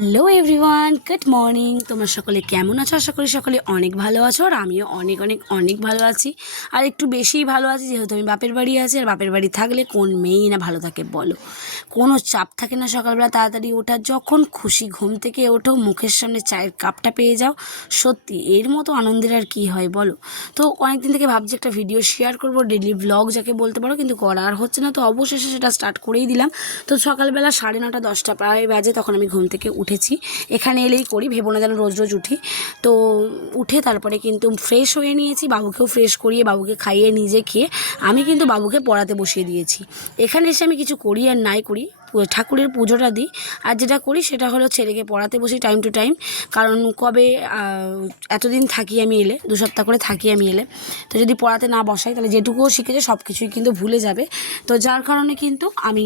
Hello everyone, good morning. তোমরা সকলে কেমন আছো? আশা করি সকলে অনেক ভালো আছো, আর আমিও অনেক অনেক অনেক ভালো আছি। আর একটু বেশিই ভালো আছি, যেহেতু আমি বাপের বাড়ি আছি। আর বাপের বাড়ি থাকলে কোন মেয়েই না ভালো থাকে বলো? কোনো চাপ থাকে না, সকালবেলা তাড়াতাড়ি ওঠার, যখন খুশি ঘুম থেকে ওঠো, মুখের সামনে চায়ের কাপটা পেয়ে যাও। সত্যি এর মতো আনন্দের আর কি হয় বলো? তো অনেকদিন থেকে ভাবছি একটা ভিডিও শেয়ার করবো, ডেইলি ব্লগ যাকে বলতে পারো, কিন্তু করা আর হচ্ছে না। তো অবশেষে সেটা স্টার্ট করেই দিলাম। তো সকালবেলা 9:30 10টা প্রায় বাজে, তখন আমি ঘুম থেকে উঠেছি। এখানে এলেই করি, ভেবো না যেন রোজ রোজ উঠি। তো উঠে তারপরে কিন্তু ফ্রেশ হয়ে নিয়েছি, বাবুকেও ফ্রেশ করিয়ে বাবুকে খাইয়ে নিজে খেয়ে আমি কিন্তু বাবুকে পড়াতে বসিয়ে দিয়েছি। এখানে এসে আমি কিছু করি আর নাই করি, ঠাকুরের পুজোটা দিই। আর যেটা করি সেটা হলো ছেলেকে পড়াতে বসি টাইম টু টাইম। কারণ কবে এতদিন থাকি আমি এলে, 2 সপ্তাহ করে থাকি আমি এলে। তো যদি পড়াতে না বসাই তাহলে যেটুকুও শিখেছে সব কিছুই কিন্তু ভুলে যাবে। তো যার কারণে কিন্তু আমি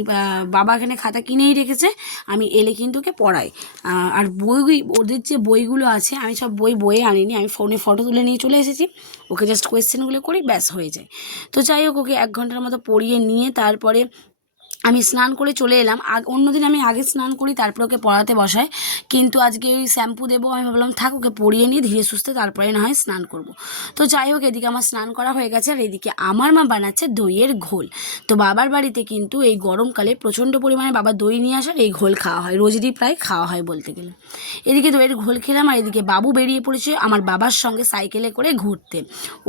বাবা এখানে খাতা কিনেই রেখেছে, আমি এলে কিন্তু ওকে পড়াই। আর বই, ওদের যে বইগুলো আছে, আমি সব বইয়ে আনিনি, আমি ফোনে ফটো তুলে নিয়ে চলে এসেছি। ওকে জাস্ট কোয়েশ্চেনগুলো করি, ব্যাস হয়ে যায়। তো যাই হোক, ওকে 1 ঘন্টার মতো পড়িয়ে নিয়ে তারপরে আমি স্নান করে চলে এলাম। অন্যদিন আমি আগে স্নান করি তারপর ওকে পড়াতে বসাই, কিন্তু আজকে ওই শ্যাম্পু দেবো, আমি ভাবলাম থাক, ওকে পরিয়ে নিয়ে ধীরে সুস্থে তারপরে না হয় স্নান করব। তো যাই হোক, এদিকে আমার স্নান করা হয়ে গেছে, আর এদিকে আমার মা বানাচ্ছে দইয়ের ঘোল। তো বাবার বাড়িতে কিন্তু এই গরমকালে প্রচণ্ড পরিমাণে বাবা দই নিয়ে আসার এই ঘোল খাওয়া হয়, রোজেরই প্রায় খাওয়া হয় বলতে গেলে। এদিকে দইয়ের ঘোল খেলাম, আর এদিকে বাবু বেরিয়ে পড়েছে আমার বাবার সঙ্গে সাইকেলে করে ঘুরতে।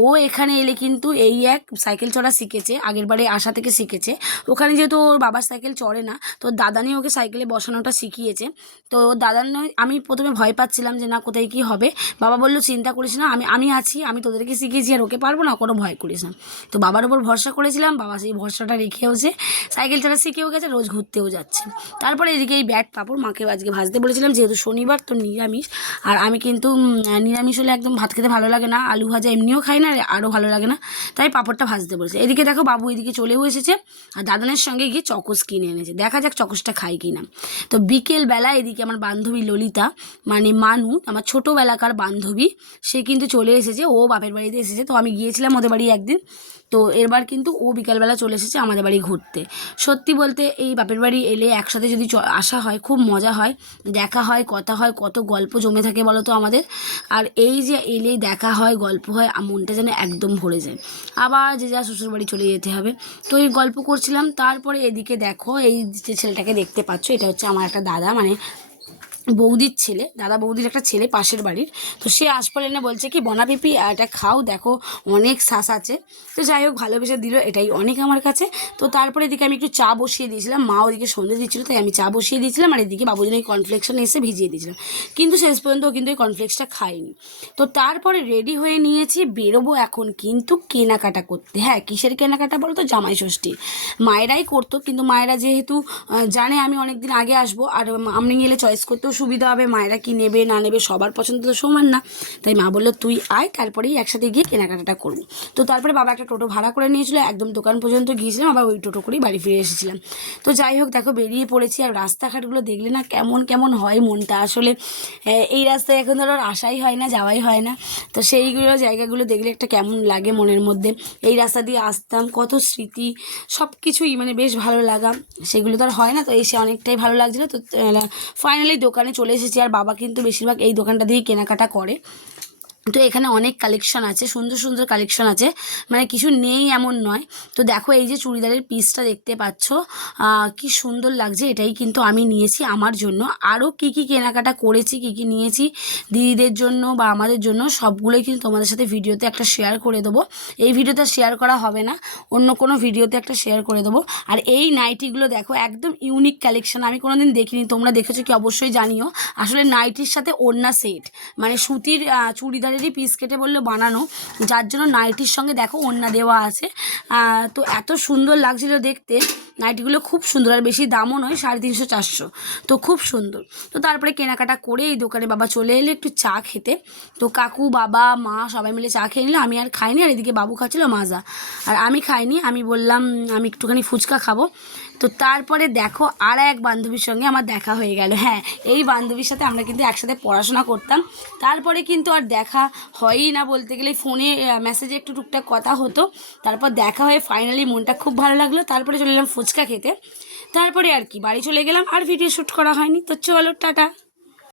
ও এখানে এলে কিন্তু এই এক সাইকেল চড়া শিখেছে, আগের বারে আসা থেকে শিখেছে। ওখানে যেহেতু ওর বাবার সাইকেল চড়ে না, তো দাদানি ওকে সাইকেলে বসানোটা শিখিয়েছে। তো দাদার নয়, আমি প্রথমে ভয় পাচ্ছিলাম যে না কোথায় কী হবে। বাবা বললো চিন্তা করিস না, আমি আমি আছি, আমি তোদেরকে শিখিয়েছি, আর ওকে পারবো না, কোনো ভয় করিস না। তো বাবার ওপর ভরসা করেছিলাম, বাবা সেই ভরসাটা রেখেও যে সাইকেল চালা শিখেও গেছে, রোজ ঘুরতেও যাচ্ছে। তারপরে এদিকে এই ব্যাট পাঁপড় মাকে আজকে ভাজতে বলেছিলাম, যেহেতু শনিবার তো নিরামিষ। আর আমি কিন্তু নিরামিষ হলে একদম ভাত খেতে ভালো লাগে না, আলু ভাজা এমনিও খাই না, আরও ভালো লাগে না, তাই পাঁপড়টা ভাজতে বলেছে। এদিকে দেখো বাবু এদিকে চলেও এসেছে, আর দাদানের সঙ্গে গিয়ে চকোস কিনে এনেছে, দেখা যাক চকোসটা খাই কি না। তো বিকেলবেলা এদিকে আমার বান্ধবী ললিতা, মানে মানু, আমার ছোটোবেলাকার বান্ধবী, সে কিন্তু চলে এসেছে, ও বাপের বাড়িতে এসেছে। তো আমি গিয়েছিলাম ওদের বাড়ি একদিন, তো এরবার কিন্তু ও বিকালবেলা চলে এসেছে আমাদের বাড়ি ঘুরতে। সত্যি বলতে এই বাপের বাড়ি এলে একসাথে যদি আসা হয়, খুব মজা হয়, দেখা হয়, কথা হয়, কত গল্প জমে থাকে বলো তো আমাদের। আর এই যে এলেই দেখা হয়, গল্প হয়, মনটা যেন একদম ভরে যায়। আবার যে যা শ্বশুরবাড়ি চলে যেতে হবে। তো এই গল্প করছিলাম, তারপরে এদিকে দেখো এই যে ছেলেটাকে দেখতে পাচ্ছ, এটা হচ্ছে আমার একটা দাদা, মানে বৌদির ছেলে, দাদা বৌদির একটা ছেলে পাশের বাড়ির। তো সে আসপর এনে বলছে কি, বনা পিপি এটা খাও, দেখো অনেক শ্বাস আছে। তো যাই হোক, ভালোবেসে দিল, এটাই অনেক আমার কাছে। তো তারপরে এদিকে আমি একটু চা বসিয়ে দিয়েছিলাম, মা ওদিকে সন্ধ্যে দিচ্ছিলো, তাই আমি চা বসিয়ে দিয়েছিলাম। আর এদিকে বাবুজন এই কর্নফ্লেক্সটা এসে ভিজিয়ে দিয়েছিলাম, কিন্তু শেষ পর্যন্ত কিন্তু এই কর্নফ্লেক্সটা খাইনি। তো তারপরে রেডি হয়ে নিয়েছি, বেরোবো এখন কিন্তু কেনাকাটা করতে। হ্যাঁ, কিসের কেনাকাটা বলো তো? জামাই ষষ্ঠী। মায়েরাই করতো, কিন্তু মায়েরা যেহেতু জানে আমি অনেক দিন আগে আসবো, আর আমি গেলে চয়েস করতেও সুবিধা হবে, মায়েরা কি নেবে না নেবে সবার পছন্দ তো সমান না। তাই মা বললো তুই আয়, তারপরেই একসাথে গিয়ে কেনাকাটাটা করবো। তো তারপরে বাবা একটা টোটো ভাড়া করে নিয়েছিল, একদম দোকান পর্যন্ত গিয়েছিলাম, আবার ওই টোটো করেই বাড়ি ফিরে এসেছিলাম। তো যাই হোক, দেখো বেরিয়ে পড়েছি। আর রাস্তাঘাটগুলো দেখলে না কেমন কেমন হয় মনটা, আসলে এই রাস্তায় এখন ধরো আসাই হয় না, যাওয়াই হয় না। তো সেইগুলো জায়গাগুলো দেখলে একটা কেমন লাগে মনের মধ্যে। এই রাস্তা দিয়ে আসতাম, কত স্মৃতি, সব কিছুই মানে বেশ ভালো লাগা, সেগুলো তো আর হয় না। তো এসে অনেকটাই ভালো লাগছিলো। তো ফাইনালি দোকানে চলে এসেছি, আর বাবা কিন্তু বেশিরভাগ এই দোকানটা দিয়েই কেনাকাটা করে। তো এখানে অনেক কালেকশন আছে, সুন্দর সুন্দর কালেকশন আছে, মানে কিছু নেই এমন নয়। তো দেখো এই যে চুড়িদারের পিসটা দেখতে পাচ্ছ, কি সুন্দর লাগছে, এটাই কিন্তু আমি নিয়েছি আমার জন্য। আরও কি কি কেনাকাটা করেছি, কি কি নিয়েছি দিদিদের জন্য বা আমাদের জন্য, সবগুলোই কিন্তু তোমাদের সাথে ভিডিওতে একটা শেয়ার করে দেবো। এই ভিডিওতে শেয়ার করা হবে না, অন্য কোনো ভিডিওতে একটা শেয়ার করে দেবো। আর এই নাইটিগুলো দেখো, একদম ইউনিক কালেকশন, আমি কোনোদিন দেখিনি, তোমরা দেখেছো কি অবশ্যই জানিও। আসলে নাইটির সাথে ওড়না সেট, মানে সুতির চুড়িদারেরই পিস কেটে বললো বানানো, যার জন্য নাইটির সঙ্গে দেখো ওড়না দেওয়া আছে। তো এত সুন্দর লাগছিল দেখতে, নাইটিগুলো খুব সুন্দর, আর বেশি দামও নয়, 350 400, তো খুব সুন্দর। তো তারপরে কেনাকাটা করে এই দোকানে বাবা চলে এলে একটু চা খেতে। তো কাকু, বাবা, মা সবাই মিলে চা খেয়ে নিল, আমি আর খাইনি। আর এদিকে বাবু খাচ্ছিল মাজা, আর আমি খাইনি, আমি বললাম আমি একটুখানি ফুচকা খাবো। তো তারপরে দেখো আর এক বান্ধবীর সঙ্গে আমার দেখা হয়ে গেল। হ্যাঁ, এই বান্ধবীর সাথে আমরা কিন্তু একসাথে পড়াশোনা করতাম, তারপরে কিন্তু আর দেখা হয়ই না বলতে গেলে, ফোনে মেসেজে একটু টুকটাক কথা হতো। তারপর দেখা হয়ে ফাইনালি মনটা খুব ভালো লাগলো, তারপরে চলে এলাম ফুচকা খেতে। তারপরে আর কি বাড়ি চলে গেলাম, আর ভিডিও শ্যুট করা হয়নি। তো চলো টাটা।